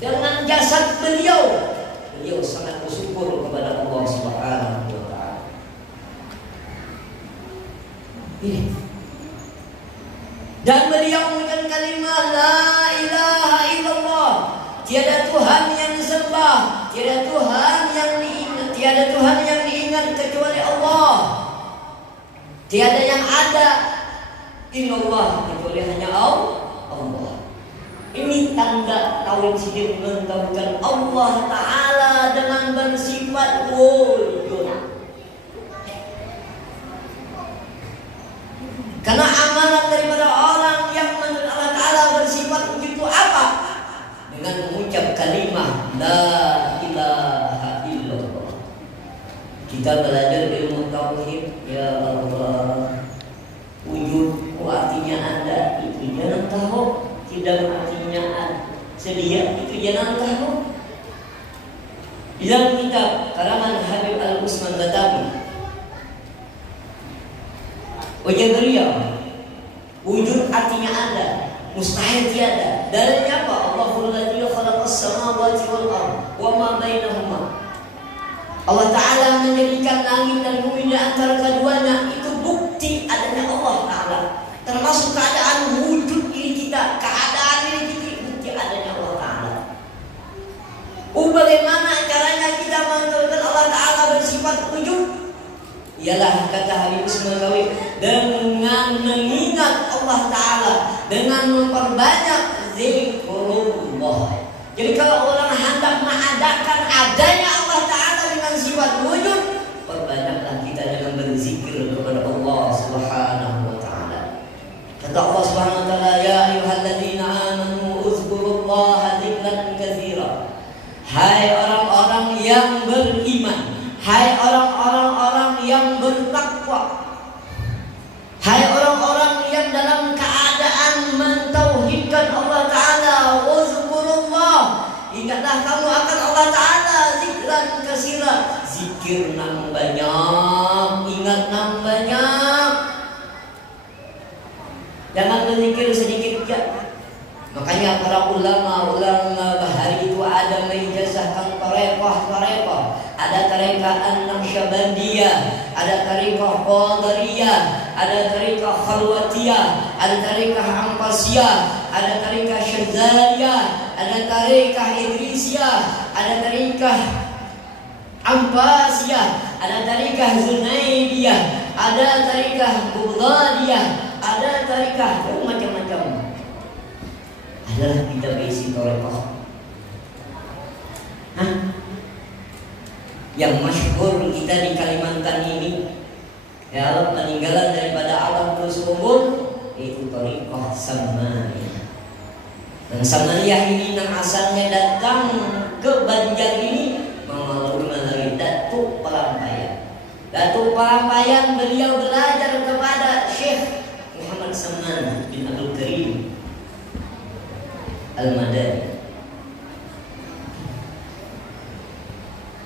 dengan jasad beliau. Beliau sangat bersyukur kepada Allah Subhanahu wa Ta'ala. Dan beliau mengucapkan kalimat la ilaha illallah, tiada Tuhan yang disembah, tiada Tuhan yang diingat kecuali Allah. Tiada yang ada illallah kecuali hanya Allah. Ini tanda tauhid sidik, mentauhidkan Allah Ta'ala dengan bersifat wujud. Karena amalan daripada orang yang menurut Allah Ta'ala bersifat wujud itu apa? Dengan mengucap kalimah la ilaha illallah. Kita belajar ilmu tauhid, ya Allah, wujud artinya ada, itu jangan tahu. Tidak artinya sedia, itu jangan tahu. Di dalam kitab karangan Habib Al-Usman Batawi, Wajabriyah, wujud artinya ada, mustahil tiada. Dalilnya apa? Allahul ladzi khalaqas samawati wal ardh wa ma bainahuma. Allah Ta'ala menjadikan langit dan bumi di antara keduanya. Itu bukti adanya Allah Ta'ala. Termasuk keadaan wujud diri kita, keadaan diri kita, bukti adanya Allah Ta'ala. Bagaimana caranya kita mengatakan Allah Ta'ala bersifat wujud? Ialah kata Habib Usman dengan mengingat Allah Ta'ala, dengan memperbanyak zikrullah. Jadi kalau orang hendak mengadakan adanya Allah Ta'ala dengan sifat wujud, perbanyaklah kita dengan berzikir kepada Allah Subhanahu wa Ta'ala. Kata Allah Subhanahu wa Ta'ala, ya ayyuhalladzina amanu uzkurullaha dzikran katsira. Hai orang-orang yang beriman, hai orang-orang yang bertakwa, hai orang-orang yang dalam keadaan mentauhidkan Allah Ta'ala, uzkurullah, ingatlah kamu akan Allah Ta'ala zikran katsira, zikir nang banyak, ingat nang banyak. Jangan berzikir sedikit ya. Makanya para ulama bahari itu ada menjazahkan tarekat. Ada tarekat An-Naqsyabandiyah, ada tarekat Qadariyah, ada tarekat Khalwatiyah, ada tarekat Ampasiyah, ada tarekat Syadzaliyah, ada tarekat Idrisiyah, ada tarekat Ampasiyah, ada tarekat Zunaidiyah, ada tarekat Bughdadiyah, ada tarekat macam-macam. Adalah kita berisi tarekat. Yang masyhur kita di Kalimantan ini, ya, peninggalan daripada alam tersebut, itu tarekat Samaniyah. Dan Samaniyah ini yang asalnya datang ke Banjar ini melalui Datuk Pelampayan. Datuk Pelampayan beliau belajar kepada Syekh Muhammad Saman bin Abdul Karim Al-Madani.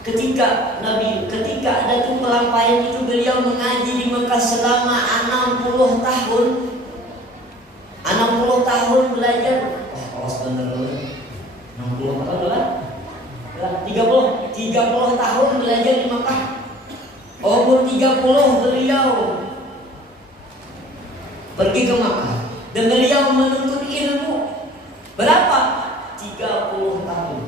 Ketika ada tuh pelampaian itu, beliau mengaji di Mekah selama 60 tahun. 60 tahun belajar. Wah, kalau sebentar dulu. 60 tahun lah. 30 tahun belajar di Mekah. Umur 30 beliau pergi ke Mekah dan beliau menuntut ilmu. Berapa? 30 tahun.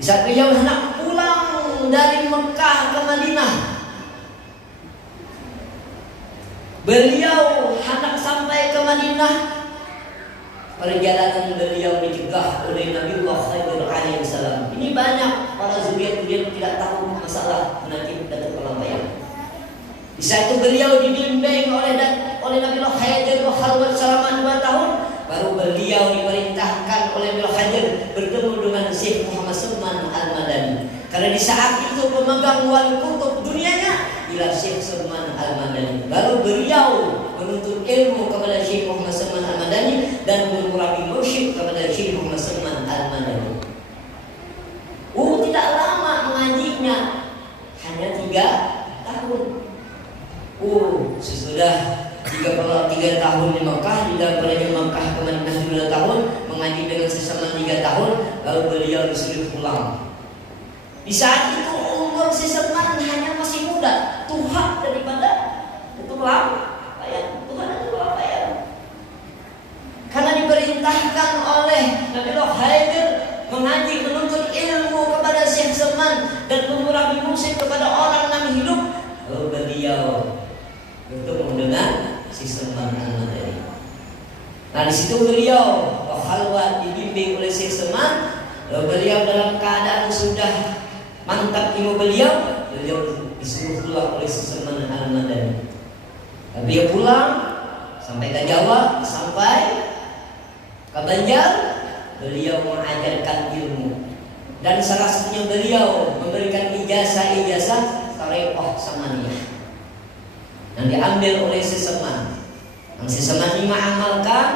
Di saat beliau hendak pulang dari Mekah ke Madinah, beliau hendak sampai ke Madinah, perjalanan beliau dicegah oleh Nabiullah Khidir alaihissalam. Ini banyak para zuriat-zuriat tidak tahu masalah penyakit dan pelampaian. Di saat itu beliau dibimbing oleh Nabiullah Khidir berkhalwat selama 2 tahun. Baru beliau diperintahkan oleh Nabiullah Khidir bertemu dengan Syekh Muhammad Sulman Al-Madani. Karena di saat itu pemegang wali kutub dunianya ialah Syekh Sulman Al-Madani. Baru beliau menuntut ilmu kepada Syekh Muhammad Sulman Al-Madani dan mengurangi mursyid kepada Syekh Muhammad Sulman Al-Madani. Tidak lama mengajinya, hanya 3 tahun. Sesudah 3 tahun di Mekah, di dalam perjalanan Mekah ke Madinah 2 tahun, mengaji dengan sesama 3 tahun, lalu beliau disuruh pulang. Di saat itu umur Sulman hanya masih muda, tua daripada itu pelampaian. Karena diperintahkan oleh Nabiullah Khidir mengaji, menuntut ilmu kepada Syekh Sulman dan mengurangi musik kepada orang yang hidup, lalu beliau bertemu dengan Syekh Sulman Al-Madani. Nah, di situ beliau berkhalwat dibimbing oleh Syekh Sulman. Lalu beliau dalam keadaan sudah mantap ilmu beliau disuruh pulang oleh Syekh Sulman Al-Madani. Beliau pulang sampai ke Jawa, sampai ke Banjar, beliau mengajarkan ilmu. Dan salah satunya beliau memberikan ijazah Thariqah Samaniyah yang diambil oleh Syekh Sulman. Yang Syekh Sulman mengamalkan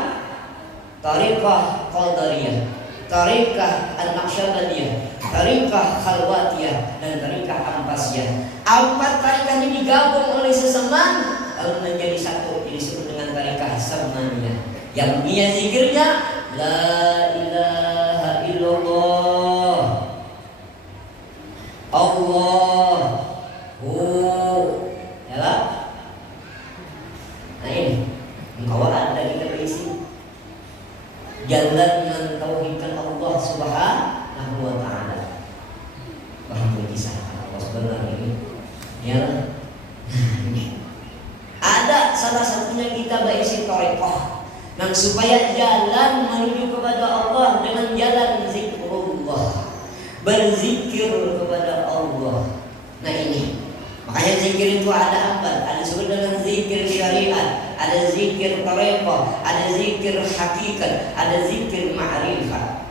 Thariqah Qadariyah, Thariqah An-Naqsyabandiyah, Thariqah Khalwatiyah, dan Thariqah Ampasiyah. 4 thariqah ini digabung oleh Syekh Sulman lalu menjadi satu, disebut dengan Thariqah Samaniyah. Yang dia zikirnya La ilaha illallah Allahu yalah. Nah ini engkau ada kita berisi jalan mentauhidkan Allah Subhanahu wa ta'ala. Paham kisah Allah sebenarnya ini ya. Ada salah satunya kita berisi thariqah. Nah, supaya jalan menuju kepada Allah dengan jalan zikrullah, berzikir kepada Allah. Nah ini, makanya zikir itu ada 4. Ada disebut dengan zikir syariat, ada zikir thariqah, ada zikir hakikat, ada zikir ma'rifat.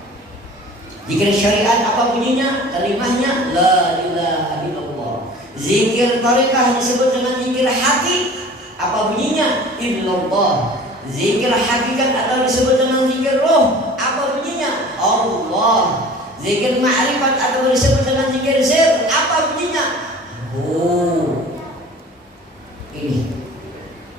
Zikir syariat apa bunyinya? Kalimahnya la ilaha illallah. Zikir thariqah disebut dengan zikir haki, apa bunyinya? Illallah. Zikir hakikat atau disebut dengan zikir roh, apa bunyinya? Allah. Zikir ma'rifat atau disebut dengan zikir sir, apa bunyinya? Ini.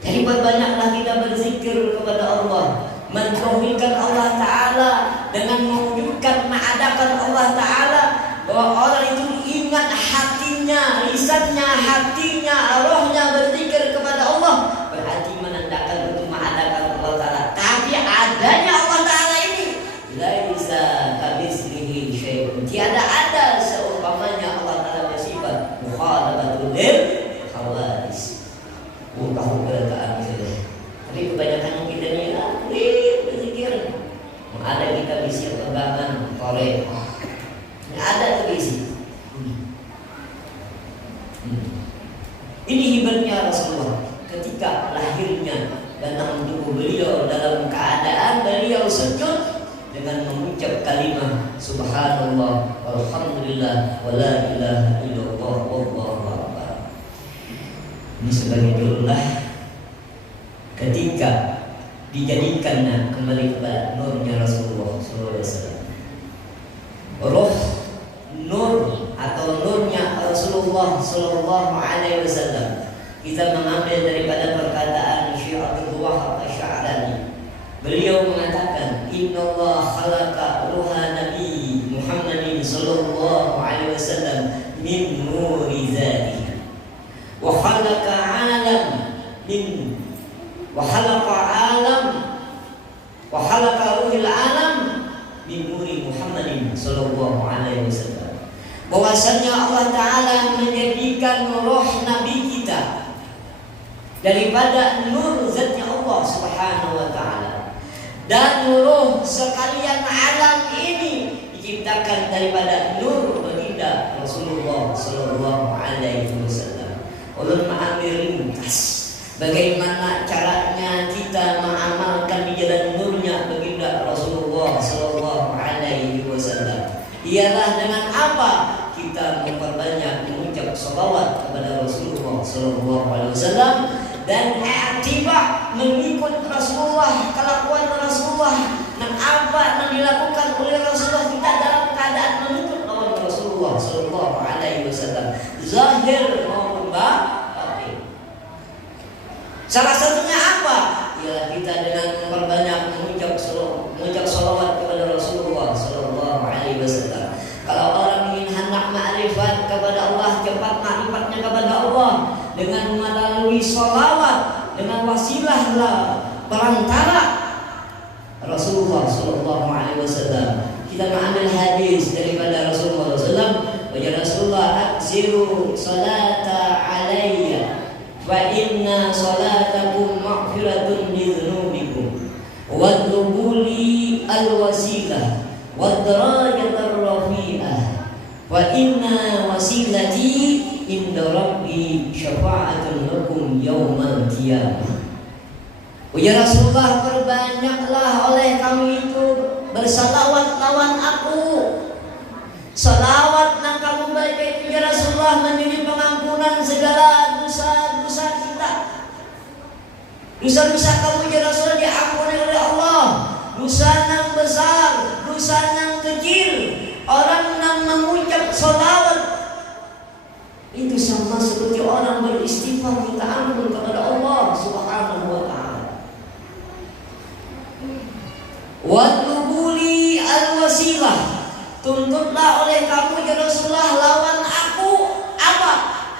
Jadi berbanyaklah kita berzikir kepada Allah, mentauhidkan Allah Ta'ala dengan mewujudkan mengadakan Allah Ta'ala, bahwa orang itu ingat hatinya, lisannya, hatinya, rohnya berzikir kepada Allah, berarti menandakan untuk mengadakan Allah Ta'ala. Tapi adanya Allah Ta'ala ini laisa kamitslihi syai'un, tiada ada seumpamanya Allah Ta'ala bersifat mukhalafatul lil khawadis. Tahu keadaan kita. Tapi kebanyakan kita ni berzikir. Ada kita bisi pegangan korek. Ada tu bisi. Ini hebatnya Rasulullah ketika lahirnya datang tubuh beliau dalam keadaan beliau sujud dengan mengucap kalimat subhanallah walhamdulillah wala ilaha illallah wallahu akbar. Ini sebagai doa ketika dijadikan kembali kepada nurnya Rasulullah SAW. Roh nur atau nurnya Rasulullah SAW kita mengambil daripada perkataan Syekh Abdul Wahab Asy'arani. Beliau mengatakan, Innallaha khalaqa ruha Nabi Muhammadin sallallahu alaihi wasallam min nuri dzatihi wa khalaqa alam min wa khalaqa ruhil alam min nuri Muhammadin sallallahu alaihi wasallam. Bahwasanya Allah Ta'ala menjadikan roh Nabi kita daripada nur zatnya Allah Subhanahu wa Ta'ala, dan roh sekalian alam ini diciptakan daripada nur baginda Rasulullah sallallahu alaihi wasallam. Ulun mengambil ringkas bagaimana caranya kita mengamalkan di jalan nurnya baginda Rasulullah sallallahu alaihi wasallam. Ialah dengan apa? Kita memperbanyak mengucap salawat kepada Rasulullah sallallahu alaihi wasallam dan i'tibar mengikut Rasulullah, kelakuan Rasulullah, dan apa yang dilakukan oleh Rasulullah kita dalam keadaan mengikut lawan Rasulullah sallallahu alaihi wasallam, zahir maupun batin. Salah satunya apa? Ialah kita dengan memperbanyak mengucap salawat kepada Rasulullah sallallahu alaihi wasallam. Kalau orang ingin hendak ma'rifat kepada Allah, cepat ma'rifatnya kepada Allah dengan melalui salawat, dengan wasilah perantara Rasulullah sallallahu alaihi wasallam. Kita mengambil hadis daripada Rasulullah sallallahu alaihi wasallam, wa Rasulullah aksiru salata alayya wa inna salatakum maghfiratun lidzunubikum wa dhubuli alwasilah wa darajatar rafi'ah wa inna wasilati inda rabbi syafa'atun lakum yaumal qiyamah. Ya Rasulullah, perbanyaklah oleh kami itu bersalawat lawan aku. Salawat yang kamu baca itu ya Rasulullah menjadi pengampunan segala dosa-dosa kita. Dosa-dosa kamu ya Rasulullah diampuni oleh Allah. Dosa yang besar, dosa yang kecil. Orang yang mengucap salawat itu sama seperti orang beristighfar minta ampun kepada Allah Subhanahu wa Ta'ala. Wadlubuli al-wasilah, tuntutlah oleh kamu ya Rasulullah lawan aku apa?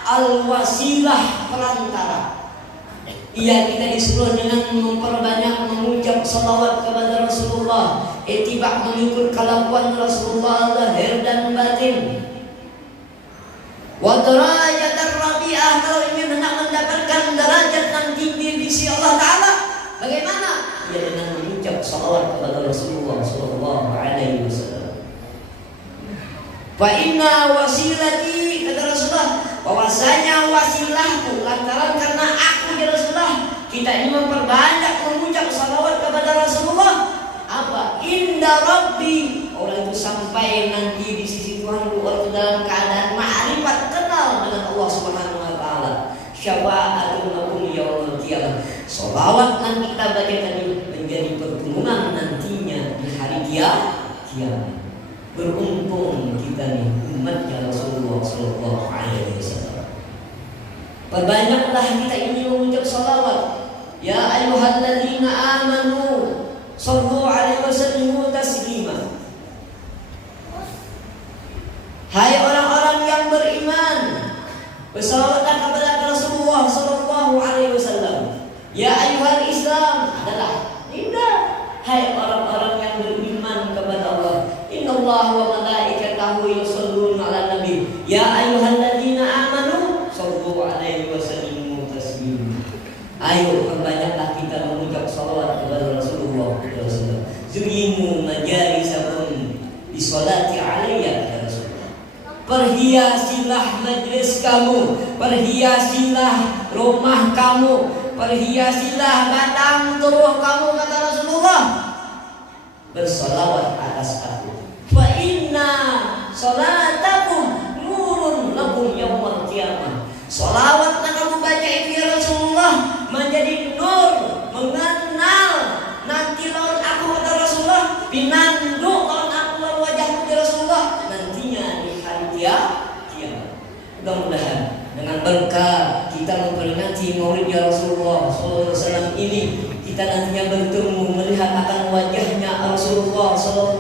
Al-wasilah, perantara. Iya, kita disuruh dengan memperbanyak mengucap salawat kepada Rasulullah, ittiba' mengikut kelakuan Rasulullah lahir dan batin. Wa darajatar rabi'ah, kalau ingin hendak mendapatkan derajat yang tinggi di sisi Allah Ta'ala, bagaimana? Ya dengan mengucap salawat kepada Rasulullah sallallahu alaihi wasallam. Fa inna wasilati, kata Rasulullah, bahwasanya wasilahku, lantaran karena aku ya Rasulullah, kita ini memperbanyak mengucap salawat kepada Rasulullah. Apa? Inda Rabbi, orang itu sampai nanti di sisi Tuhanku, orang itu dalam keadaan ma'rifat, kenal dengan Allah Subhanahu wa Ta'ala. Syafa'atun lakum yaumil qiyamah. Salawat yang kita baca tadi menjadi pertemuan nantinya di hari kiamat. Beruntung kita nih umatnya Rasulullah sallallahu alaihi wasallam. Perbanyaklah kita ini mengucap salawat. Ya ayyuhalladzina amanu sallu alaihi wasallimu taslima. Hai orang-orang yang beriman, bersalawatlah kepada Rasulullah sallallahu alaihi wasallam. Ya ayyuhal Islam adalah indah. Hai orang-orang yang beriman kepada Allah, innallaha wa malaikatahu yusholluna 'alan nabi. Ya ayyuhalladzina amanu shallu 'alaihi wa sallimu taslima. Ayo perbanyaklah kita mengucap salawat kepada Rasulullah sallallahu alaihi wasallam. Zurimu majalisakum bi sholati 'alayya ya Rasulullah. Perhiasilah majlis kamu, perhiasilah rumah kamu, perhiasilah batang tubuh kamu, kata Rasulullah, bersalawat atas aku. Fa inna salatakum nurun lakum yaumal qiyamah. Salawat yang kamu baca itu ya Rasulullah menjadi nur, mengenal berkat kita memperingati Maulidnya Rasulullah SAW ini, kita nantinya bertemu melihat akan wajahnya Rasulullah SAW,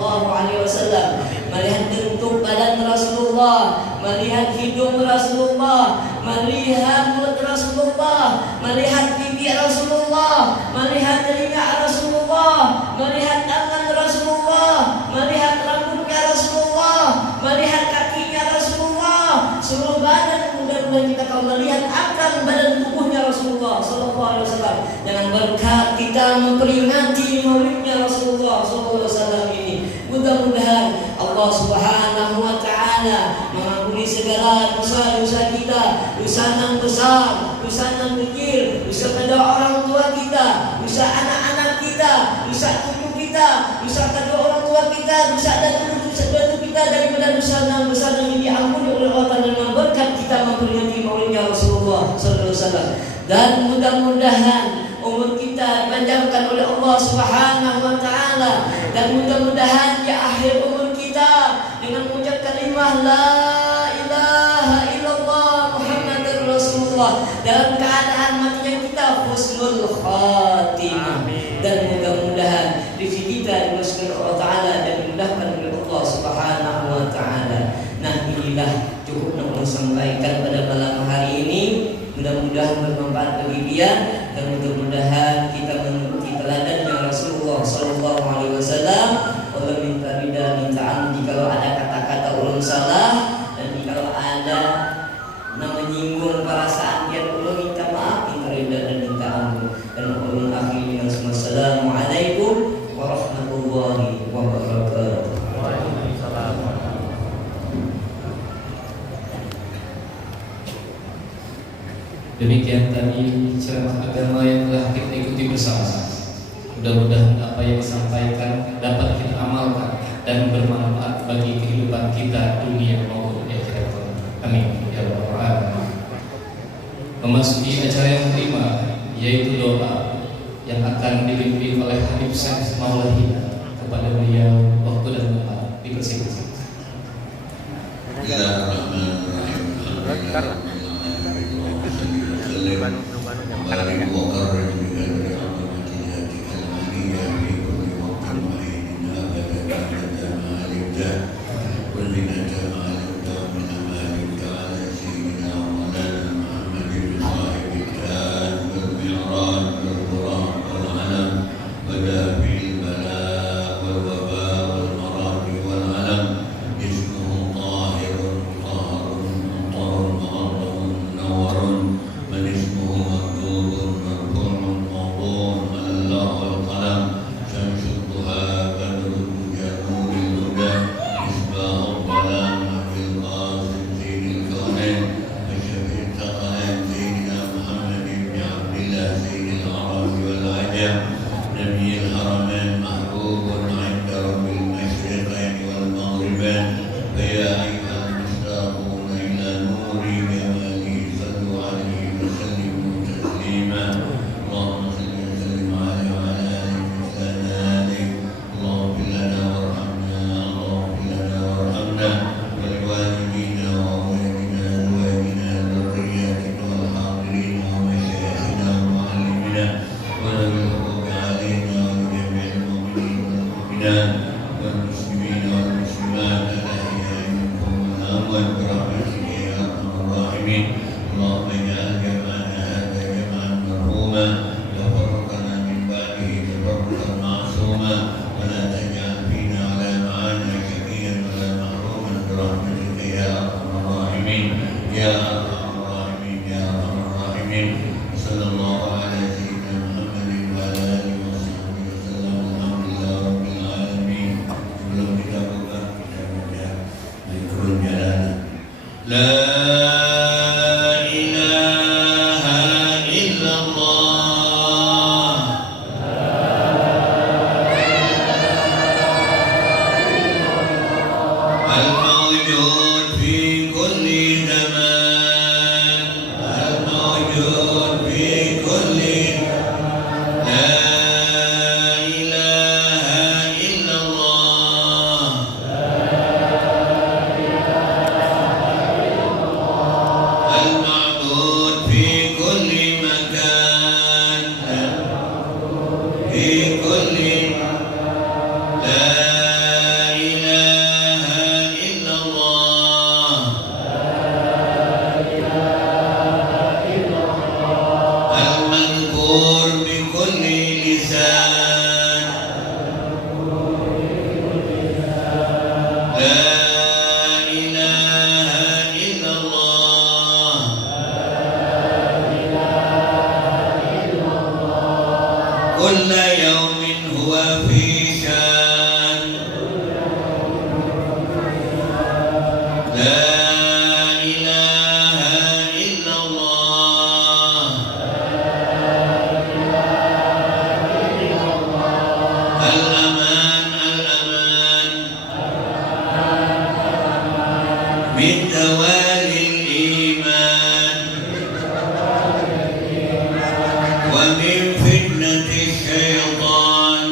melihat bentuk badan Rasulullah, melihat hidung Rasulullah, melihat mulut Rasulullah, melihat pipi Rasulullah, melihat telinga Rasulullah, melihat tangan Rasulullah, melihat rambutnya Rasulullah, melihat kakinya Rasulullah, seluruh badan. Mudah-mudahan kita kalau melihat akan badan tubuhnya Rasulullah SAW, dengan berkat kita memperingati Maulidnya Rasulullah SAW ini, mudah-mudahan Allah Subhanahu Wa Taala mengampuni segala dosa-dosa kita, dosa yang besar, dosa yang kecil, dosa pada orang tua kita, dosa anak-anak kita, dosa cucu kita, dosa kedua orang tua kita, dosa dan dosa kita daripada dosa yang besar yang diampuni oleh Allah dengan berkat kita memperingati Maulidnya Rasulullah SAW. Dan mudah-mudahan umur kita dipanjangkan oleh Allah Subhanahu Wa Taala, dan mudah-mudahan di akhir umur kita dengan mengucap kalimah la ilaha illallah Muhammadur Rasulullah, dalam keadaan matinya kita husnul khatimah. Dan mudah-mudahan rezeki kita dimasukkan oleh Allah Taala dan dimudahkan oleh Allah Subhanahu Wa Taala. Nah, inilah cukup yang sampaikan pada malam hari ini. Mudah-mudahan bermanfaat bagi dia, dan mudah-mudahan kita mengikuti teladannya Rasulullah SAW. Allah minta ridha, minta ampun kalau ada kata-kata ulun salah, dan kalau ada menyinggung perasaan dia, Allah minta maaf, minta ridha dan minta ampun. Dan ulun akhiri dengan semua. Assalamualaikum warahmatullahi wabarakatuh. Demikian tadi ceramah agama yang telah kita ikuti bersama. Mudah-mudahan apa yang disampaikan dapat kita amalkan dan bermanfaat bagi kehidupan kita dunia maupun akhirat. Amin ya rabbal alamin. Memasuki acara yang kelima, yaitu doa yang akan dipimpin oleh Habib Syekh Maulana kepada beliau. Waktu dan tempat dipersilakan. بكل لا إله إلا الله المذكور بكل لسان لا إله إلا الله كل يوم هو في شان لا إله إلا الله الأمان الأمان من زوال الإيمان ومن فتنة الشيطان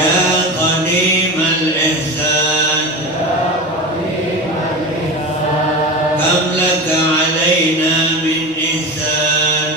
يا قديم الإحسان كم لك علينا من إحسان